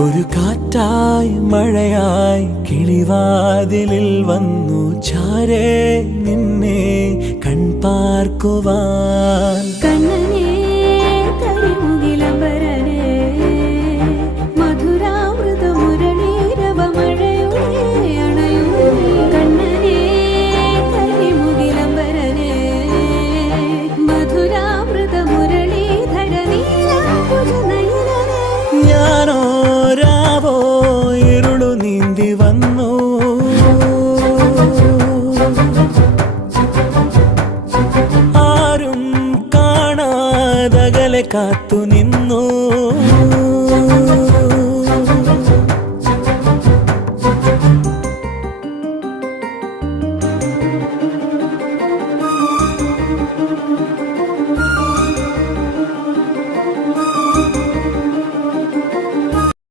ഒരു കാറ്റായി മഴയായി കിളിവാതിലിൽ വന്നു ചാരേ നിന്നെ കൺപാർക്കുവാൻ. കണ്ണനേ കരിമുകിലംബരനേ മധുരാമൃത മുരളീരവ മഴയുടെ അണയുന്നേ. കണ്ണനേ കരിമുകിലംബരനേ മധുരാമൃത മുരളീധര നീലാംബുജ നയനനേ. ഞാനോ രാവോ ഇരുളു നീന്തി വന്നു, ആരും കാണാതകലെ കാത്തു